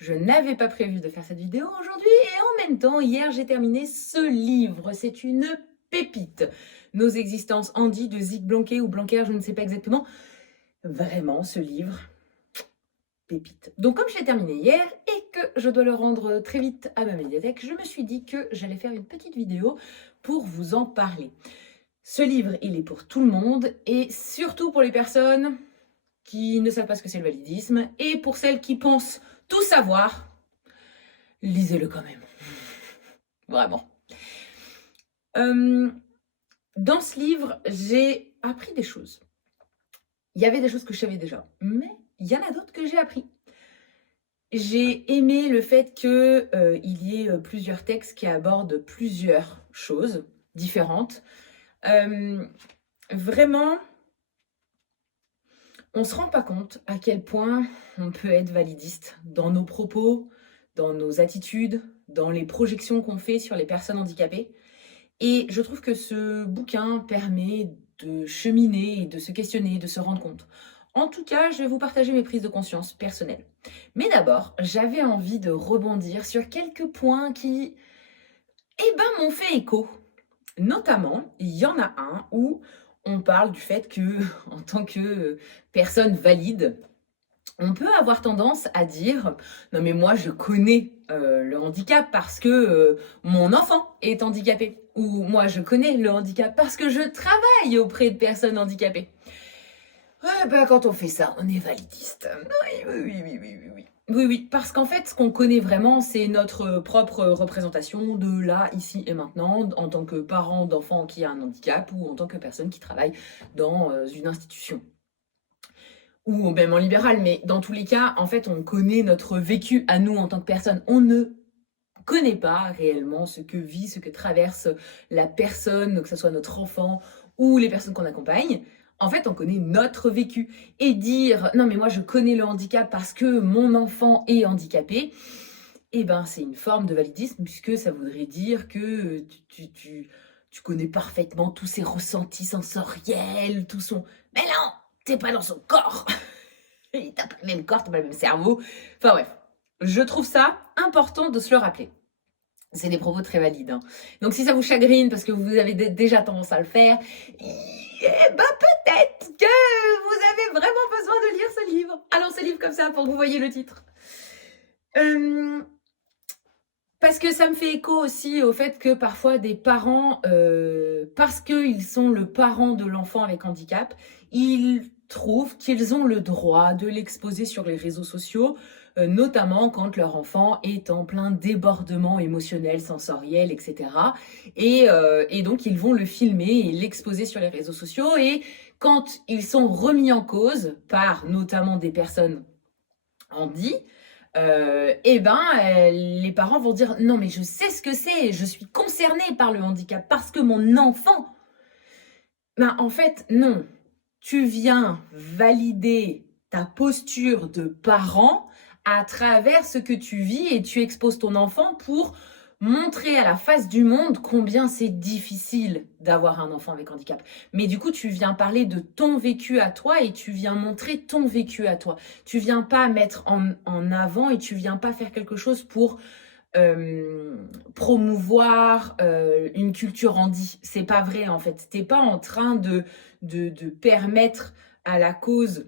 Je n'avais pas prévu de faire cette vidéo aujourd'hui et en même temps, hier, j'ai terminé ce livre. C'est une pépite. Nos existences Andy de Zig Blanquet ou Blanquer, je ne sais pas exactement. Vraiment, ce livre, pépite. Donc comme je l'ai terminé hier et que je dois le rendre très vite à ma médiathèque, je me suis dit que j'allais faire une petite vidéo pour vous en parler. Ce livre, il est pour tout le monde et surtout pour les personnes qui ne savent pas ce que c'est le validisme et pour celles qui pensent tout savoir, lisez-le quand même. Vraiment. Dans ce livre, j'ai appris des choses. Il y avait des choses que je savais déjà, mais il y en a d'autres que j'ai appris. J'ai aimé le fait qu'il y ait plusieurs textes qui abordent plusieurs choses différentes. Vraiment, on ne se rend pas compte à quel point on peut être validiste dans nos propos, dans nos attitudes, dans les projections qu'on fait sur les personnes handicapées. Et je trouve que ce bouquin permet de cheminer et de se questionner, de se rendre compte. En tout cas, je vais vous partager mes prises de conscience personnelles. Mais d'abord, j'avais envie de rebondir sur quelques points qui, m'ont fait écho. Notamment, il y en a un où on parle du fait que, en tant que personne valide, on peut avoir tendance à dire non mais moi je connais le handicap parce que mon enfant est handicapé, ou moi je connais le handicap parce que je travaille auprès de personnes handicapées. Ouais, bah, quand on fait ça, on est validiste. Oui, oui, oui, oui, oui, oui, oui. Oui, oui, parce qu'en fait, ce qu'on connaît vraiment, c'est notre propre représentation de là, ici et maintenant, en tant que parent d'enfant qui a un handicap ou en tant que personne qui travaille dans une institution ou même en libéral, mais dans tous les cas, en fait, on connaît notre vécu à nous en tant que personne. On ne connaît pas réellement ce que vit, ce que traverse la personne, que ce soit notre enfant ou les personnes qu'on accompagne. En fait, on connaît notre vécu. Et dire non, mais moi je connais le handicap parce que mon enfant est handicapé, eh ben, c'est une forme de validisme, puisque ça voudrait dire que tu connais parfaitement tous ses ressentis sensoriels, tout son. Mais non, t'es pas dans son corps. T'as pas le même corps, t'as pas le même cerveau. Enfin bref, je trouve ça important de se le rappeler. C'est des propos très valides, hein. Donc si ça vous chagrine parce que vous avez déjà tendance à le faire, eh ben peut-être que vous avez vraiment besoin de lire ce livre. Alors ce livre comme ça pour que vous voyez le titre. Parce que ça me fait écho aussi au fait que parfois des parents, parce qu'ils sont le parent de l'enfant avec handicap, ils trouvent qu'ils ont le droit de l'exposer sur les réseaux sociaux, notamment quand leur enfant est en plein débordement émotionnel, sensoriel, etc. Et donc ils vont le filmer et l'exposer sur les réseaux sociaux. Et quand ils sont remis en cause par notamment des personnes handi, les parents vont dire non mais je sais ce que c'est, je suis concernée par le handicap parce que mon enfant. Ben en fait non, tu viens valider ta posture de parent à travers ce que tu vis et tu exposes ton enfant pour montrer à la face du monde combien c'est difficile d'avoir un enfant avec handicap. Mais du coup, tu viens parler de ton vécu à toi et tu viens montrer ton vécu à toi. Tu viens pas mettre en avant et tu viens pas faire quelque chose pour promouvoir une culture handi. C'est pas vrai en fait. T'es pas en train de permettre à la cause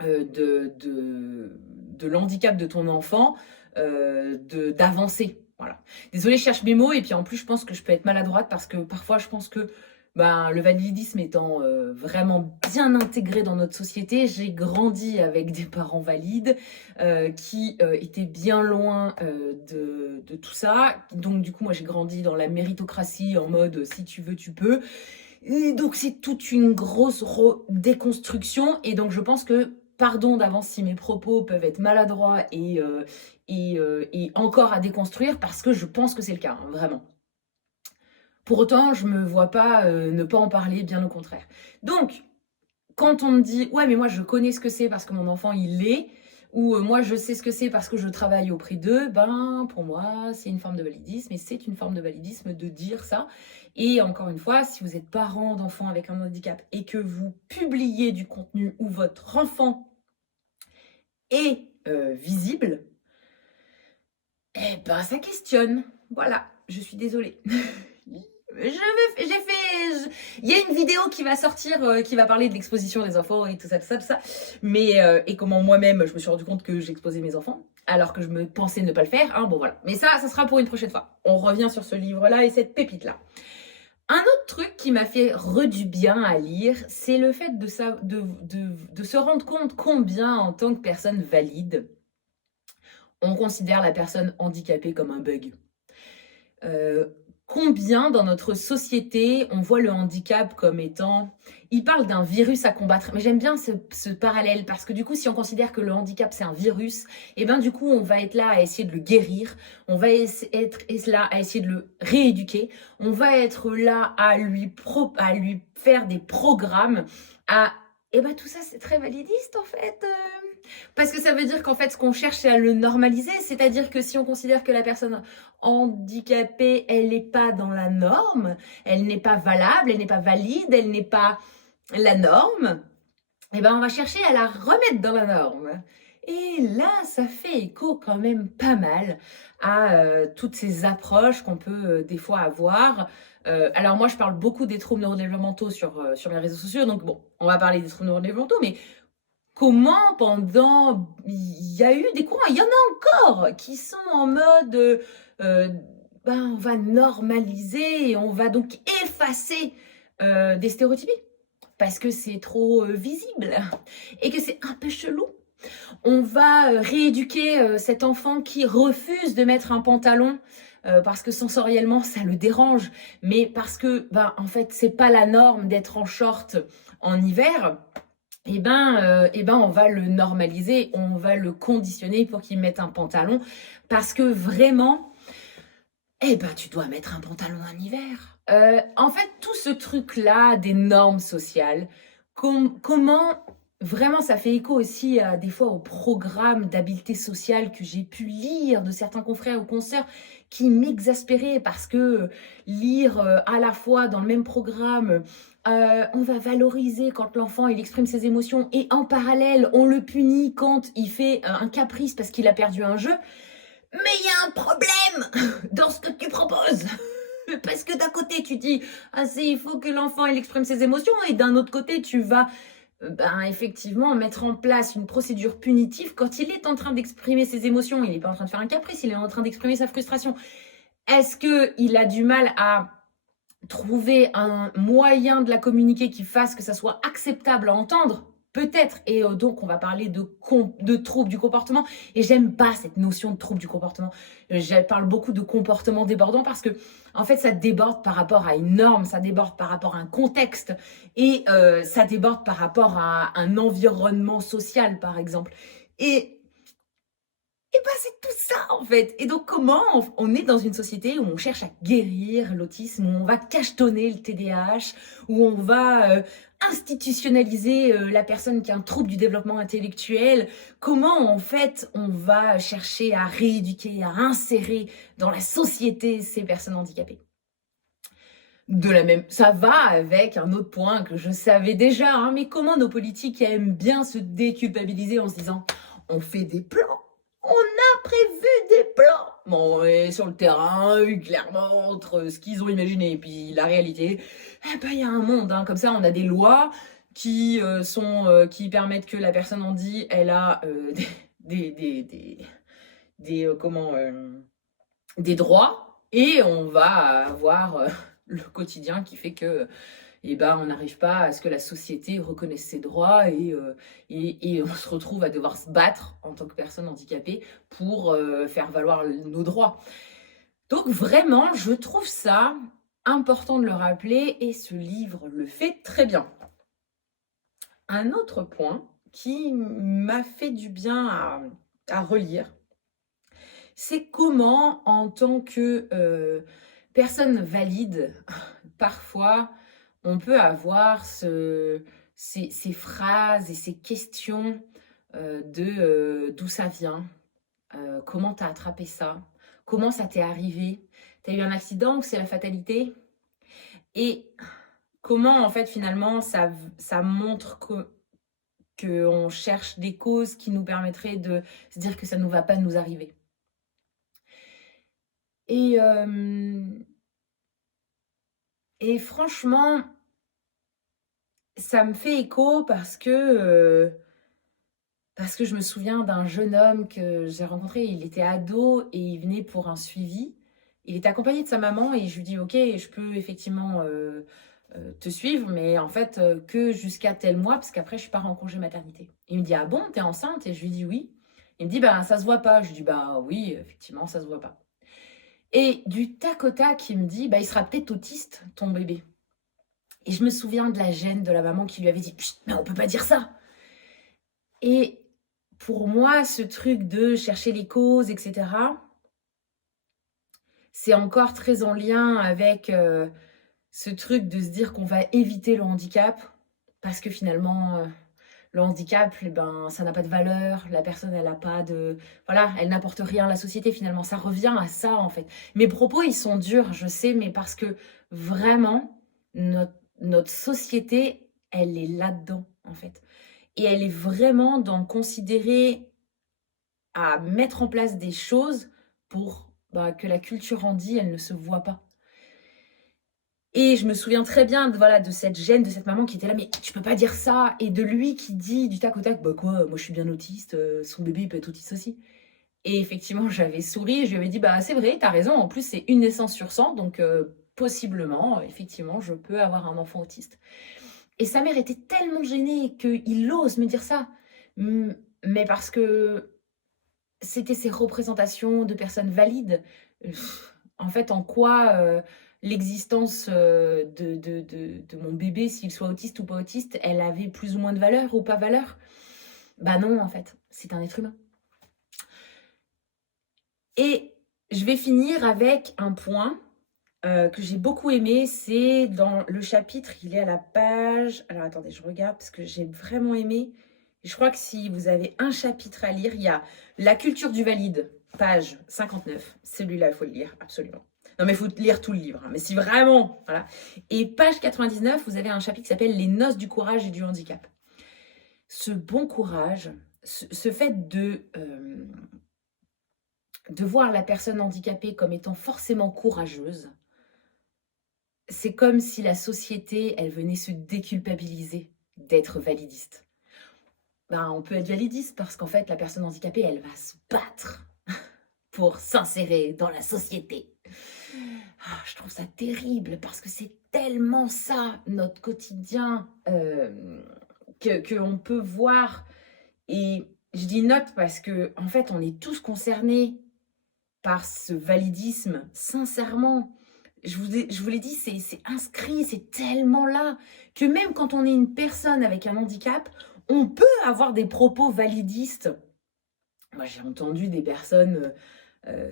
de l'handicap de ton enfant d'avancer. Voilà. Désolée, je cherche mes mots et puis en plus je pense que je peux être maladroite parce que parfois je pense que le validisme étant vraiment bien intégré dans notre société, j'ai grandi avec des parents valides qui étaient bien loin de tout ça. Donc du coup, moi j'ai grandi dans la méritocratie en mode si tu veux, tu peux. Et donc c'est toute une grosse déconstruction et donc je pense que pardon d'avance si mes propos peuvent être maladroits et encore à déconstruire parce que je pense que c'est le cas, hein, vraiment. Pour autant, je me vois pas ne pas en parler, bien au contraire. Donc, quand on me dit ouais mais moi je connais ce que c'est parce que mon enfant il l'est, ou moi je sais ce que c'est parce que je travaille auprès d'eux, ben pour moi c'est une forme de validisme et c'est une forme de validisme de dire ça. Et encore une fois, si vous êtes parent d'enfants avec un handicap et que vous publiez du contenu où votre enfant est visible, Eh ben, ça questionne. Voilà, je suis désolée. Il y a une vidéo qui va sortir, qui va parler de l'exposition des enfants et tout ça, tout ça, tout ça. Mais, et comment moi-même, je me suis rendu compte que j'exposais mes enfants, alors que je me pensais ne pas le faire. Hein, bon, voilà. Mais ça sera pour une prochaine fois. On revient sur ce livre-là et cette pépite-là. Un autre truc qui m'a fait du bien à lire, c'est le fait de se rendre compte combien, en tant que personne valide, on considère la personne handicapée comme un bug. Combien dans notre société on voit le handicap comme étant... Il parle d'un virus à combattre, mais j'aime bien ce parallèle parce que du coup, si on considère que le handicap c'est un virus, et ben du coup, on va être là à essayer de le guérir, on va être là à essayer de le rééduquer, on va être là à lui faire des programmes, et ben tout ça c'est très validiste en fait. Parce que ça veut dire qu'en fait, ce qu'on cherche, c'est à le normaliser. C'est-à-dire que si on considère que la personne handicapée, elle n'est pas dans la norme, elle n'est pas valable, elle n'est pas valide, elle n'est pas la norme, eh ben on va chercher à la remettre dans la norme. Et là, ça fait écho quand même pas mal à toutes ces approches qu'on peut des fois avoir. Alors moi, je parle beaucoup des troubles neurodéveloppementaux sur mes réseaux sociaux, donc bon, on va parler des troubles neurodéveloppementaux, mais comment il y a eu des courants, il y en a encore qui sont en mode on va normaliser et on va donc effacer des stéréotypes parce que c'est trop visible et que c'est un peu chelou. On va rééduquer cet enfant qui refuse de mettre un pantalon parce que sensoriellement ça le dérange, mais parce que en fait c'est pas la norme d'être en short en hiver. On va le normaliser, on va le conditionner pour qu'il mette un pantalon parce que vraiment, tu dois mettre un pantalon en hiver. En fait, tout ce truc-là des normes sociales, comment vraiment ça fait écho aussi des fois aux programmes d'habileté sociale que j'ai pu lire de certains confrères ou consoeurs qui m'exaspéraient parce que lire à la fois dans le même programme, on va valoriser quand l'enfant il exprime ses émotions et en parallèle on le punit quand il fait un caprice parce qu'il a perdu un jeu. Mais il y a un problème dans ce que tu proposes. Parce que d'un côté, tu dis, il faut que l'enfant il exprime ses émotions, et d'un autre côté, tu vas effectivement mettre en place une procédure punitive quand il est en train d'exprimer ses émotions. Il n'est pas en train de faire un caprice, il est en train d'exprimer sa frustration. Est-ce qu'il a du mal à trouver un moyen de la communiquer qui fasse que ça soit acceptable à entendre? Peut-être, et donc on va parler de troubles du comportement, et j'aime pas cette notion de trouble du comportement. Je parle beaucoup de comportement débordant parce que en fait ça déborde par rapport à une norme, ça déborde par rapport à un contexte, et ça déborde par rapport à un environnement social par exemple. C'est tout ça en fait. Et donc comment on est dans une société où on cherche à guérir l'autisme, où on va cachetonner le TDAH, où on va institutionnaliser la personne qui a un trouble du développement intellectuel. Comment en fait on va chercher à rééduquer, à insérer dans la société ces personnes handicapées. Ça va avec un autre point que je savais déjà, hein, mais comment nos politiques aiment bien se déculpabiliser en se disant on fait des plans. On a prévu des plans. Bon, et sur le terrain, clairement, entre ce qu'ils ont imaginé et puis la réalité, il y a un monde. Hein. Comme ça, on a des lois qui permettent que la personne handi, elle a des droits, et on va avoir le quotidien qui fait que on n'arrive pas à ce que la société reconnaisse ses droits, et on se retrouve à devoir se battre en tant que personne handicapée pour faire valoir nos droits. Donc vraiment, je trouve ça important de le rappeler, et ce livre le fait très bien. Un autre point qui m'a fait du bien à relire, c'est comment, en tant que personne valide, parfois, on peut avoir ces phrases et ces questions d'où ça vient, comment t'as attrapé ça, comment ça t'est arrivé, t'as eu un accident ou c'est la fatalité? Et comment, en fait, finalement, ça montre qu'on cherche des causes qui nous permettraient de se dire que ça ne va pas nous arriver. Et, et franchement, ça me fait écho parce que je me souviens d'un jeune homme que j'ai rencontré, il était ado et il venait pour un suivi. Il était accompagné de sa maman et je lui dis: «OK, je peux effectivement, te suivre, mais en fait, que jusqu'à tel mois parce qu'après je pars en congé maternité». Il me dit: «Ah bon, t'es enceinte?» et je lui dis: «Oui». Il me dit: «Ben, ça se voit pas». Je lui dis: «Bah oui, effectivement, ça se voit pas». Et du tac au tac, il me dit: «Bah, il sera peut-être autiste, ton bébé». Et je me souviens de la gêne de la maman qui lui avait dit: «Chut, mais on peut pas dire ça!» Et pour moi, ce truc de chercher les causes, et cetera, c'est encore très en lien avec, ce truc de se dire qu'on va éviter le handicap parce que finalement, le handicap, eh ben, ça n'a pas de valeur, la personne, elle a pas de voilà, elle n'apporte rien à la société finalement. Ça revient à ça, en fait. Mes propos, ils sont durs, je sais, mais parce que vraiment, notre société, elle est là-dedans, en fait. Et elle est vraiment dans considérer à mettre en place des choses pour, bah, que la culture handi, elle ne se voit pas. Et je me souviens très bien de voilà, de cette gêne de cette maman qui était là: «Mais tu peux pas dire ça» et de lui qui dit du tac au tac: «Bah quoi? Moi je suis bien autiste, son bébé il peut être autiste aussi». Et effectivement, j'avais souri, je lui avais dit: «Bah c'est vrai, tu as raison, en plus c'est une naissance sur 100 donc possiblement, effectivement, je peux avoir un enfant autiste». Et sa mère était tellement gênée qu'il ose me dire ça, mais parce que c'était ces représentations de personnes valides. En fait, en quoi, l'existence, de mon bébé, s'il soit autiste ou pas autiste, elle avait plus ou moins de valeur ou pas valeur? Bah non, en fait, c'est un être humain. Et je vais finir avec un point, que j'ai beaucoup aimé, c'est dans le chapitre, il est à la page alors attendez, je regarde parce que j'ai vraiment aimé. Je crois que si vous avez un chapitre à lire, il y a «La culture du valide», page 59. Celui-là, il faut le lire, absolument. Non, mais il faut lire tout le livre, hein, mais si vraiment, voilà. Et page 99, vous avez un chapitre qui s'appelle «Les noces du courage et du handicap». Ce bon courage, ce fait de voir la personne handicapée comme étant forcément courageuse, c'est comme si la société, elle venait se déculpabiliser d'être validiste. Ben, on peut être validiste parce qu'en fait, la personne handicapée, elle va se battre pour s'insérer dans la société. Ah, je trouve ça terrible parce que c'est tellement ça, notre quotidien, que on peut voir. Et je dis «notre» parce que en fait, on est tous concernés par ce validisme, sincèrement. Je vous l'ai dit, c'est inscrit, c'est tellement là, que même quand on est une personne avec un handicap, on peut avoir des propos validistes. Moi, j'ai entendu des personnes,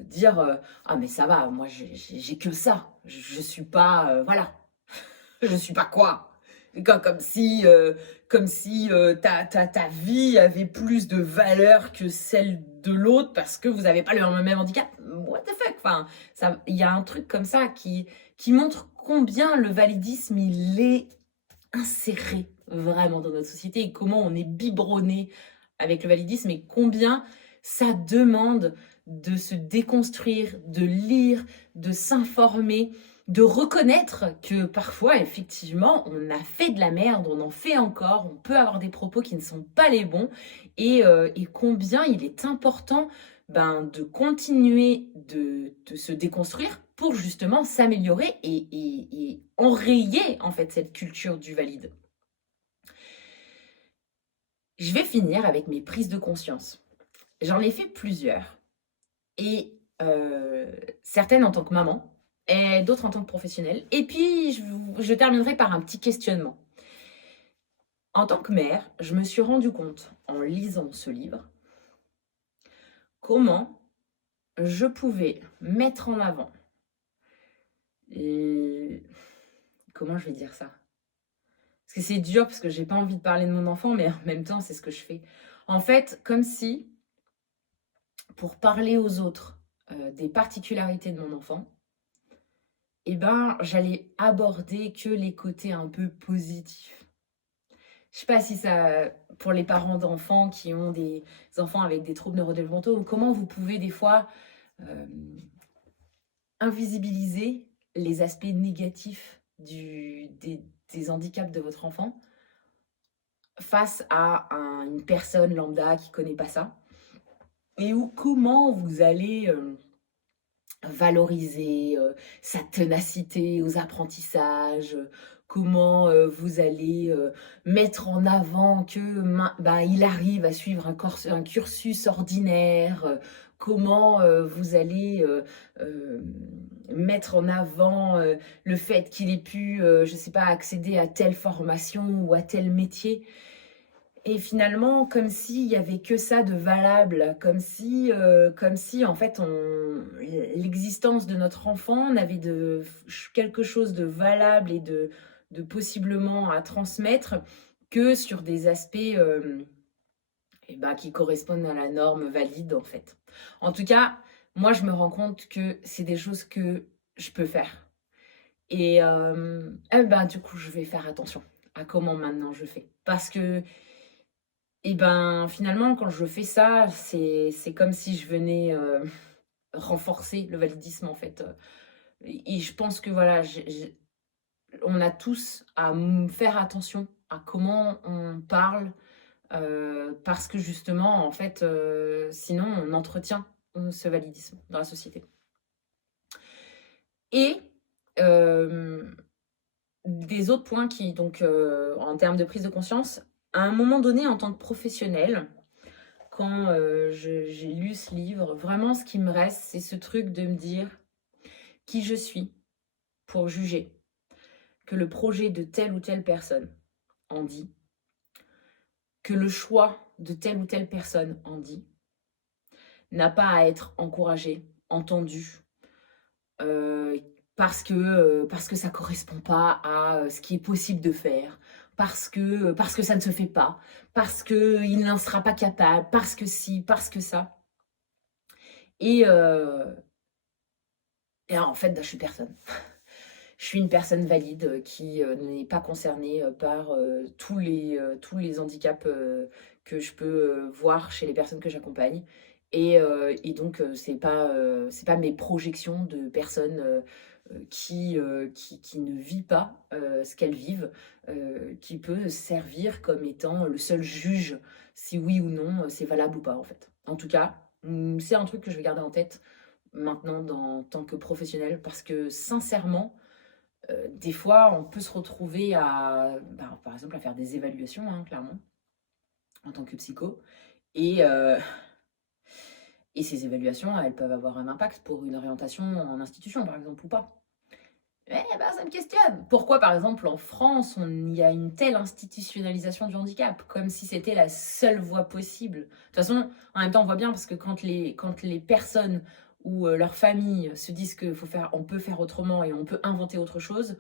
dire, «Ah mais ça va, moi j'ai que ça, je suis pas, voilà, je suis pas quoi?» Comme si, ta vie avait plus de valeur que celle de l'autre parce que vous avez pas le même handicap. What the fuck? Enfin, ça il y a un truc comme ça qui montre combien le validisme, il est inséré vraiment dans notre société et comment on est biberonné avec le validisme et combien ça demande de se déconstruire, de lire, de s'informer, de reconnaître que parfois, effectivement, on a fait de la merde, on en fait encore, on peut avoir des propos qui ne sont pas les bons et combien il est important ben, de continuer de se déconstruire pour justement s'améliorer et enrayer en fait cette culture du valide. Je vais finir avec mes prises de conscience. J'en ai fait plusieurs et certaines en tant que maman et d'autres en tant que professionnelle. Et puis je terminerai par un petit questionnement. En tant que mère, je me suis rendu compte en lisant ce livre comment je pouvais mettre en avant comment je vais dire ça? Parce que c'est dur, parce que j'ai pas envie de parler de mon enfant, mais en même temps, c'est ce que je fais. En fait, comme si, pour parler aux autres des particularités de mon enfant, eh ben, j'allais aborder que les côtés un peu positifs. Je sais pas si ça, pour les parents d'enfants qui ont des enfants avec des troubles neurodéveloppementaux, comment vous pouvez des fois invisibiliser les aspects négatifs des handicaps de votre enfant face à une personne lambda qui ne connaît pas ça, et où comment vous allez valoriser sa ténacité aux apprentissages, comment vous allez mettre en avant que il arrive à suivre un cursus ordinaire, comment vous allez mettre en avant le fait qu'il ait pu, je sais pas, accéder à telle formation ou à tel métier. Et finalement, comme s'il y avait que ça de valable, comme si en fait, l'existence de notre enfant n'avait quelque chose de valable et de possiblement à transmettre que sur des aspects qui correspondent à la norme valide en fait. En tout cas, moi je me rends compte que c'est des choses que je peux faire. Et du coup, je vais faire attention à comment maintenant je fais. Parce que finalement, quand je fais ça, c'est comme si je venais renforcer le validisme, en fait. Et je pense que voilà, on a tous à faire attention à comment on parle, parce que justement, en fait, sinon, on entretient ce validisme dans la société. Et des autres points qui, donc, en termes de prise de conscience, à un moment donné, en tant que professionnel, quand j'ai lu ce livre, vraiment ce qui me reste, c'est ce truc de me dire qui je suis pour juger que le projet de telle ou telle personne en dit, que le choix de telle ou telle personne en dit, n'a pas à être encouragé, entendu, parce que ça correspond pas à ce qui est possible de faire, parce que ça ne se fait pas, parce qu'il n'en sera pas capable, parce que si, parce que ça. Et en fait, je suis personne. Je suis une personne valide qui n'est pas concernée par tous les handicaps que je peux voir chez les personnes que j'accompagne. Et donc, c'est pas mes projections de personnes qui ne vivent pas ce qu'elles vivent, qui peut servir comme étant le seul juge si oui ou non c'est valable ou pas, en fait. En tout cas, c'est un truc que je vais garder en tête maintenant en tant que professionnelle, parce que sincèrement, des fois, on peut se retrouver par exemple, à faire des évaluations, hein, clairement, en tant que psycho. Et, et ces évaluations, elles peuvent avoir un impact pour une orientation en institution, par exemple, ou pas. Ça me questionne. Pourquoi, par exemple, en France, il y a une telle institutionnalisation du handicap, comme si c'était la seule voie possible. De toute façon, en même temps, on voit bien, parce que quand les personnes ou leur famille se disent on peut faire autrement et on peut inventer autre chose,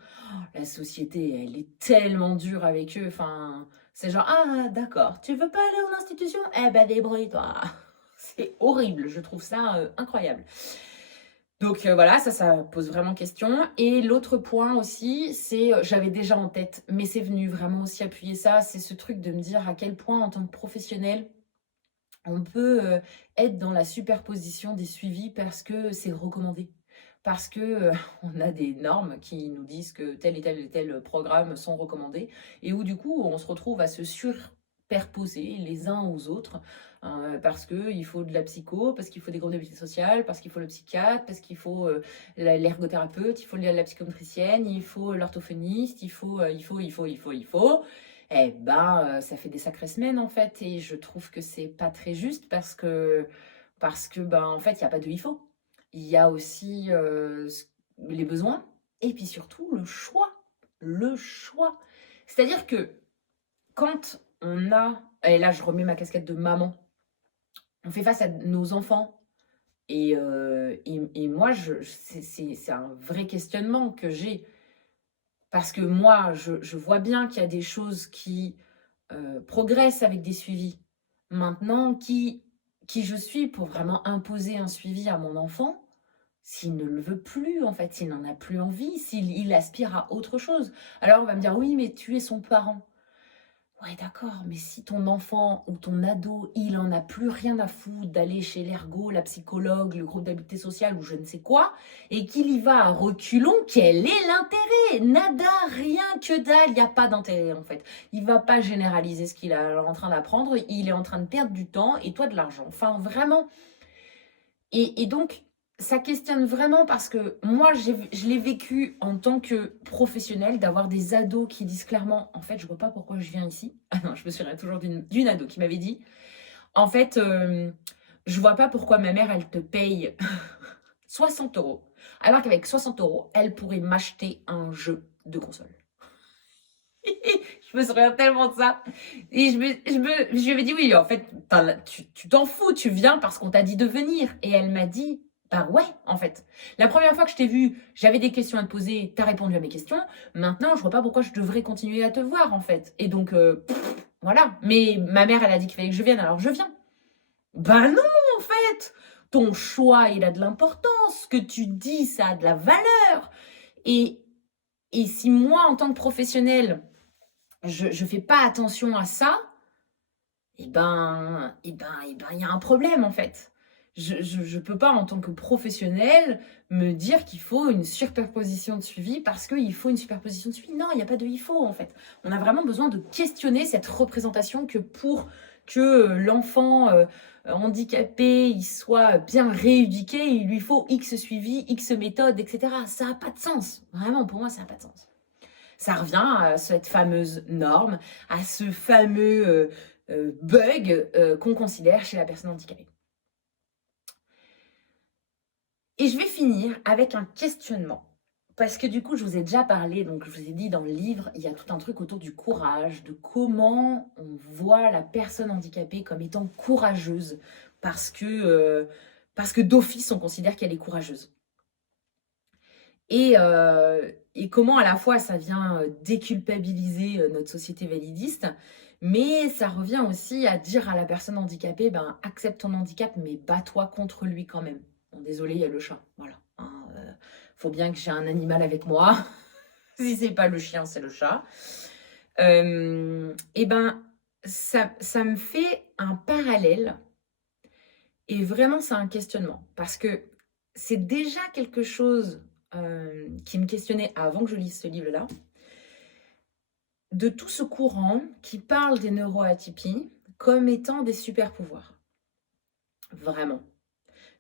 la société, elle est tellement dure avec eux. Enfin, c'est genre, ah, d'accord, tu veux pas aller en institution? Eh ben, débrouille-toi. C'est horrible, je trouve ça incroyable. Donc voilà, ça pose vraiment question. Et l'autre point aussi, c'est, j'avais déjà en tête, mais c'est venu vraiment aussi appuyer ça, c'est ce truc de me dire à quel point, en tant que professionnel, on peut être dans la superposition des suivis parce que c'est recommandé. Parce que on a des normes qui nous disent que tel et tel programme sont recommandés, et où du coup on se retrouve à se superposer les uns aux autres, parce qu'il faut de la psycho, parce qu'il faut des groupes d'habileté sociale, parce qu'il faut le psychiatre, parce qu'il faut l'ergothérapeute, il faut la psychomotricienne, il faut l'orthophoniste, il faut. Ça fait des sacrées semaines en fait, et je trouve que c'est pas très juste parce que en fait, il n'y a pas de il faut. Il y a aussi les besoins et puis surtout le choix. Le choix. C'est-à-dire que quand on a, et là je remets ma casquette de maman, on fait face à nos enfants, et moi, c'est un vrai questionnement que j'ai. Parce que moi, je vois bien qu'il y a des choses qui progressent avec des suivis. Maintenant, qui je suis pour vraiment imposer un suivi à mon enfant s'il ne le veut plus, en fait, s'il n'en a plus envie, s'il aspire à autre chose? Alors on va me dire, oui, mais tu es son parent. Ouais, d'accord, mais si ton enfant ou ton ado, il en a plus rien à foutre d'aller chez l'ergo, la psychologue, le groupe d'habileté sociale ou je ne sais quoi, et qu'il y va à reculons, quel est l'intérêt? Nada, rien que dalle, il n'y a pas d'intérêt en fait. Il va pas généraliser ce qu'il est en train d'apprendre, il est en train de perdre du temps et toi de l'argent. Enfin, vraiment. Et donc, ça questionne vraiment parce que moi, je l'ai vécu en tant que professionnelle, d'avoir des ados qui disent clairement, en fait, je vois pas pourquoi je viens ici. Ah non, je me souviens toujours d'une ado qui m'avait dit, en fait, je vois pas pourquoi ma mère, elle te paye 60 euros, alors qu'avec 60 euros, elle pourrait m'acheter un jeu de console. Je me souviens tellement de ça. Et je lui avais dit, oui, en fait, tu t'en fous, tu viens parce qu'on t'a dit de venir. Et elle m'a dit, bah ouais, en fait. La première fois que je t'ai vue, j'avais des questions à te poser, t'as répondu à mes questions. Maintenant, je vois pas pourquoi je devrais continuer à te voir, en fait. Et donc, voilà. Mais ma mère, elle a dit qu'il fallait que je vienne, alors je viens. Ben non, en fait. Ton choix, il a de l'importance. Ce que tu dis, ça a de la valeur. Et, et si moi, en tant que professionnelle, je fais pas attention à ça, il y a un problème en fait. Je peux pas en tant que professionnel me dire qu'il faut une superposition de suivi parce qu'il faut une superposition de suivi. Non, il n'y a pas de il faut en fait. On a vraiment besoin de questionner cette représentation que pour que l'enfant handicapé il soit bien rééduqué, il lui faut X suivi, X méthode, etc. Ça n'a pas de sens. Vraiment, pour moi, ça n'a pas de sens. Ça revient à cette fameuse norme, à ce fameux bug qu'on considère chez la personne handicapée. Et je vais finir avec un questionnement. Parce que du coup, je vous ai déjà parlé, donc je vous ai dit dans le livre, il y a tout un truc autour du courage, de comment on voit la personne handicapée comme étant courageuse, parce que d'office, on considère qu'elle est courageuse. Et comment à la fois ça vient déculpabiliser notre société validiste, mais ça revient aussi à dire à la personne handicapée, ben, accepte ton handicap, mais bats-toi contre lui quand même. Bon, désolé, il y a le chat, voilà. Hein, faut bien que j'ai un animal avec moi. Si c'est pas le chien, c'est le chat. Et ben, ça me fait un parallèle, et vraiment c'est un questionnement, parce que c'est déjà quelque chose qui me questionnait avant que je lise ce livre-là, de tout ce courant qui parle des neuroatypies comme étant des super pouvoirs. Vraiment.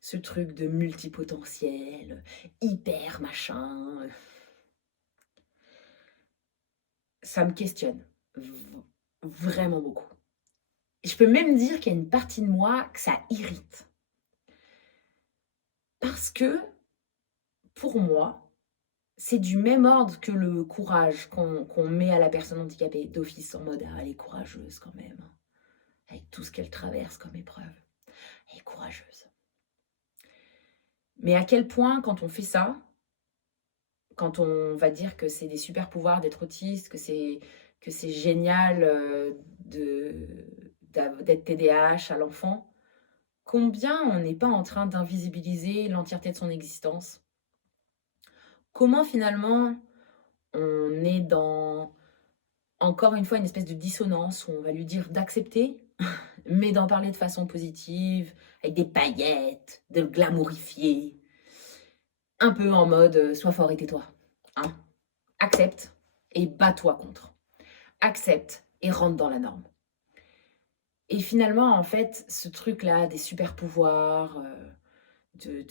Ce truc de multipotentiel, hyper machin. Ça me questionne. Vraiment beaucoup. Je peux même dire qu'il y a une partie de moi que ça irrite. Parce que, pour moi, c'est du même ordre que le courage qu'on met à la personne handicapée d'office, en mode elle est courageuse quand même, avec tout ce qu'elle traverse comme épreuve. Elle est courageuse. Mais à quel point, quand on fait ça, quand on va dire que c'est des super pouvoirs d'être autiste, que c'est génial d'être TDAH à l'enfant, combien on n'est pas en train d'invisibiliser l'entièreté de son existence? Comment finalement on est dans, encore une fois, une espèce de dissonance où on va lui dire d'accepter, mais d'en parler de façon positive, avec des paillettes, de le glamourifier, un peu en mode sois fort et tais-toi. Hein, accepte et bats-toi contre. Accepte et rentre dans la norme. Et finalement, en fait, ce truc-là, des super pouvoirs, de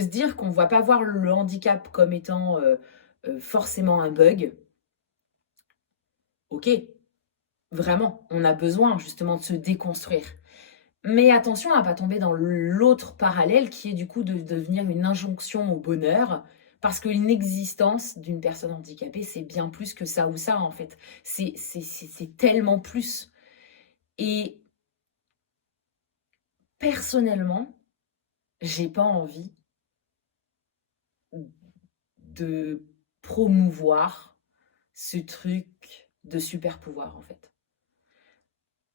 se dire qu'on ne va pas voir le handicap comme étant forcément un bug, ok, vraiment, on a besoin justement de se déconstruire. Mais attention à ne pas tomber dans l'autre parallèle qui est du coup de devenir une injonction au bonheur, parce que l'inexistence d'une personne handicapée, c'est bien plus que ça ou ça en fait. C'est tellement plus. Et personnellement, j'ai pas envie de promouvoir ce truc de super pouvoir en fait.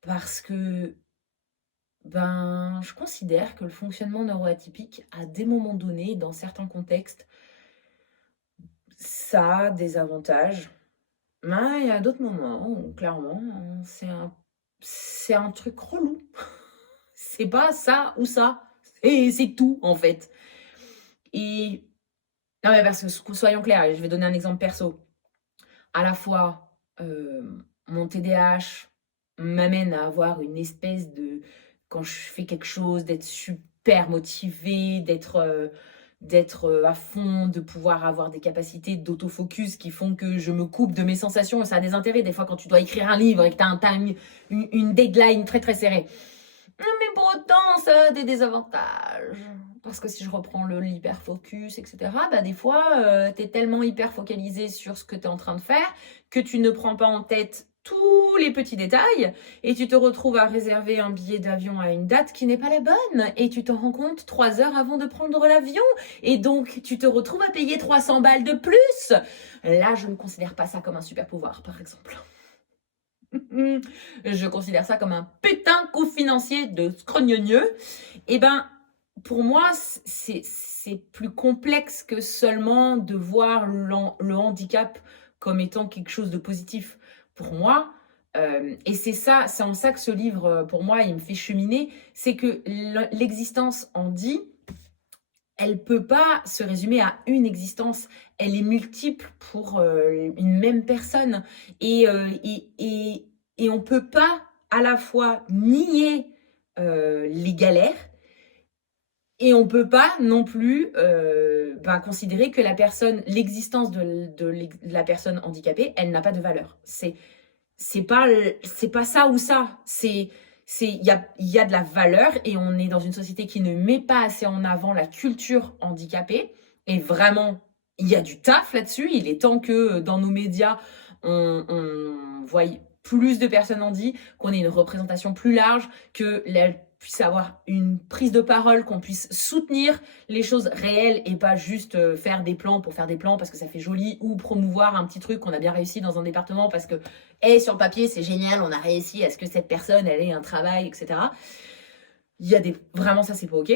Parce que ben, je considère que le fonctionnement neuroatypique, à des moments donnés, dans certains contextes, ça a des avantages, mais il y a d'autres moments où clairement, c'est un truc relou. C'est pas ça ou ça, et c'est tout en fait. Et non mais parce que soyons clairs, je vais donner un exemple perso. À la fois, mon TDAH m'amène à avoir une espèce de quand je fais quelque chose, d'être super motivée, d'être à fond, de pouvoir avoir des capacités d'autofocus qui font que je me coupe de mes sensations. Ça a des intérêts, des fois, quand tu dois écrire un livre et que tu as une deadline très, très serrée. Mais pour autant, ça a des désavantages. Parce que si je reprends l'hyperfocus, etc., bah des fois, tu es tellement hyper focalisé sur ce que tu es en train de faire que tu ne prends pas en tête tous les petits détails et tu te retrouves à réserver un billet d'avion à une date qui n'est pas la bonne et tu t'en rends compte 3 heures avant de prendre l'avion et donc tu te retrouves à payer 300 balles de plus. Là, je ne considère pas ça comme un super pouvoir, par exemple. Je considère ça comme un putain coup financier de scrogneux. Et ben, pour moi, c'est plus complexe que seulement de voir le handicap comme étant quelque chose de positif. Pour moi, et c'est en ça que ce livre, pour moi, il me fait cheminer, c'est que l'existence en dit, elle peut pas se résumer à une existence. Elle est multiple pour une même personne. Et on peut pas à la fois nier les galères et on peut pas non plus considérer que l'existence de la personne handicapée, elle n'a pas de valeur. C'est pas ça ou ça. Il y a de la valeur et on est dans une société qui ne met pas assez en avant la culture handicapée. Et vraiment, il y a du taf là-dessus. Il est temps que dans nos médias, on voie plus de personnes handies, qu'on ait une représentation plus large, qu'elles puissent avoir une prise de parole, qu'on puisse soutenir les choses réelles et pas juste faire des plans pour faire des plans parce que ça fait joli ou promouvoir un petit truc qu'on a bien réussi dans un département parce que sur le papier, c'est génial, on a réussi à ce que cette personne, elle ait un travail, etc. Il y a vraiment ça, c'est pas OK.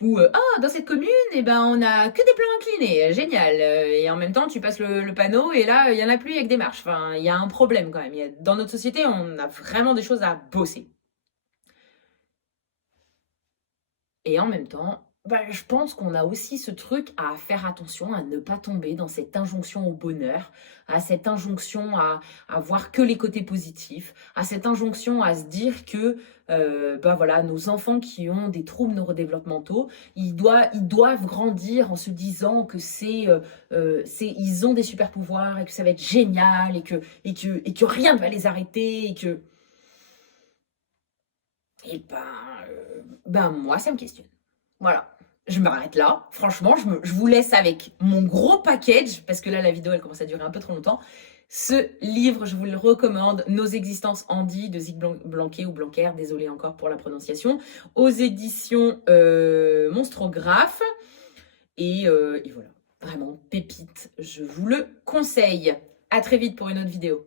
Ou, dans cette commune, eh ben, on a que des plans inclinés, génial. Et en même temps, tu passes le panneau et là, il y en a plus avec des marches. Enfin, il y a un problème quand même. Dans notre société, on a vraiment des choses à bosser. Et en même temps, je pense qu'on a aussi ce truc à faire attention à ne pas tomber dans cette injonction au bonheur, à cette injonction à voir que les côtés positifs, à cette injonction à se dire que voilà, nos enfants qui ont des troubles neurodéveloppementaux, ils doivent grandir en se disant que ils ont des super pouvoirs et que ça va être génial et que rien ne va les arrêter moi, ça me questionne. Voilà. Je m'arrête là. Franchement, je vous laisse avec mon gros package, parce que là, la vidéo, elle commence à durer un peu trop longtemps. Ce livre, je vous le recommande, Nos existences Andy de Zig Blanquet ou Blanquer, désolé encore pour la prononciation, aux éditions Monstrographe. Et voilà, vraiment pépite, je vous le conseille. À très vite pour une autre vidéo.